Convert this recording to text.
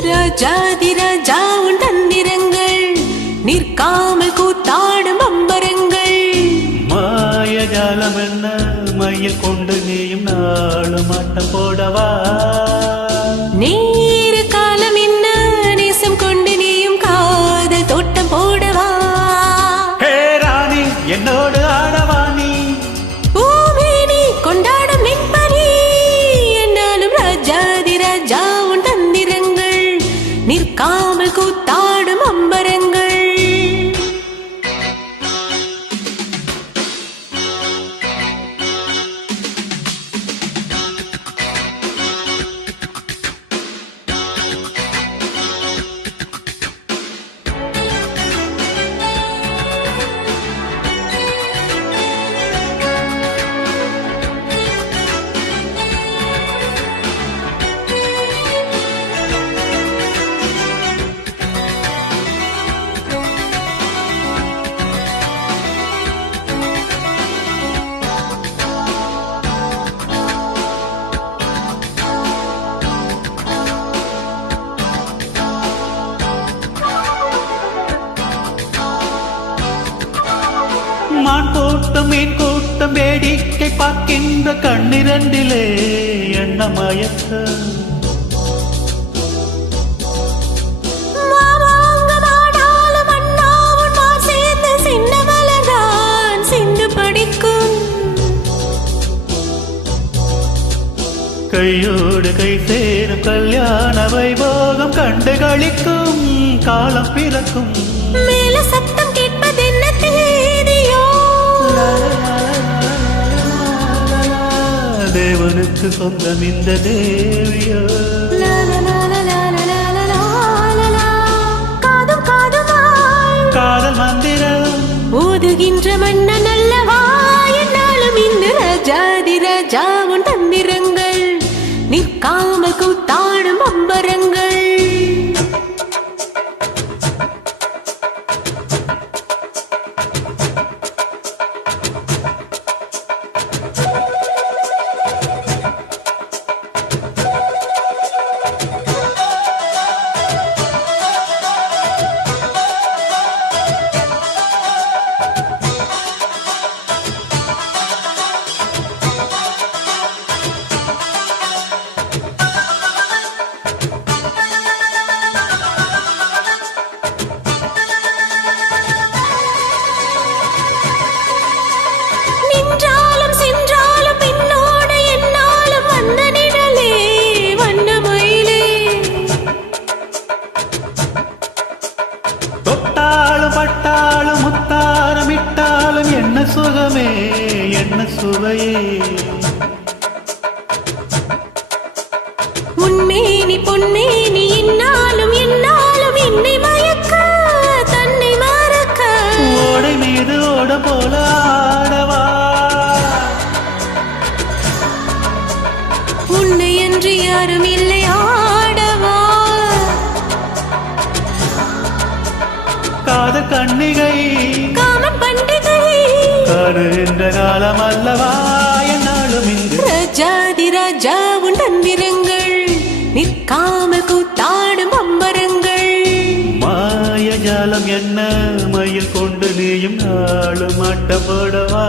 ராஜாதி ராஜா உன் தந்திரங்கள் நிற்காமல் கூத்தாடும் அம்பரங்கள். மாயஜாலம் என்ன மயில் கொண்டு நீயும் நாளும் ஆட்டம் போடவா. நேர காலம் என்ன நேசம் கொண்டு நீயும் காதல் தோட்டம் போடவா. ஹே ராணி என்னோடு ஆடவாணி பூமேனி கொண்டாடும் நிற்பனி என்னாலும் ராஜாதி ராஜா உன் தந்திரங்கள் நிற்காமல் கூத்தாடும் அம்பரங்கள். மான் கூட்டம் மீன் கூட்டம் வேடிக்கை பார்க்கின்ற கண்ணிரண்டிலே என்ன மயக்கம். கையோடு கை சேரும் கல்யாண வைபோகம் கண்டு களிக்கும் காலம் பிறக்கும். மேல சத்தம் கேட்பது என்ன தேதியோ. தேவனுக்கு சொந்தம் இந்த தேவியோ. காதும் காதுமாய் காதல் மந்திரம் ஓதுகின்ற மன்னன் அல்லவா என்னாலும் இந்த ராஜாதி ராஜா உன் தந்திரங்கள் நிற்காமல் கூத்தாடும் அம்பரங்கள். தொட்டாலும் பட்டாலும் முத்தாரம் இட்டாலும் என்ன சுகமே என்ன சுவையே. உன்மேனி பொன்மேனி என்னாலும் என்னாலும் என்னை மயக்க தன்னை மறக்க. ஓடை மீது ஓட போல ஆடவா. உன்னை அன்றி யாரும் இல்லை ஆடவா. காதல் கண்ணிகை காமன் பண்டிகை காணுகின்ற காலம் அல்லவா என்னாலும் இங்கு. ராஜாதி ராஜா உன் தந்திரங்கள் நிற்காமல் கூத்தாடும் அம்பரங்கள். மாயஜாலம் என்ன மயில் கொண்டு நீயும் நாளும் ஆட்டம் போடவா.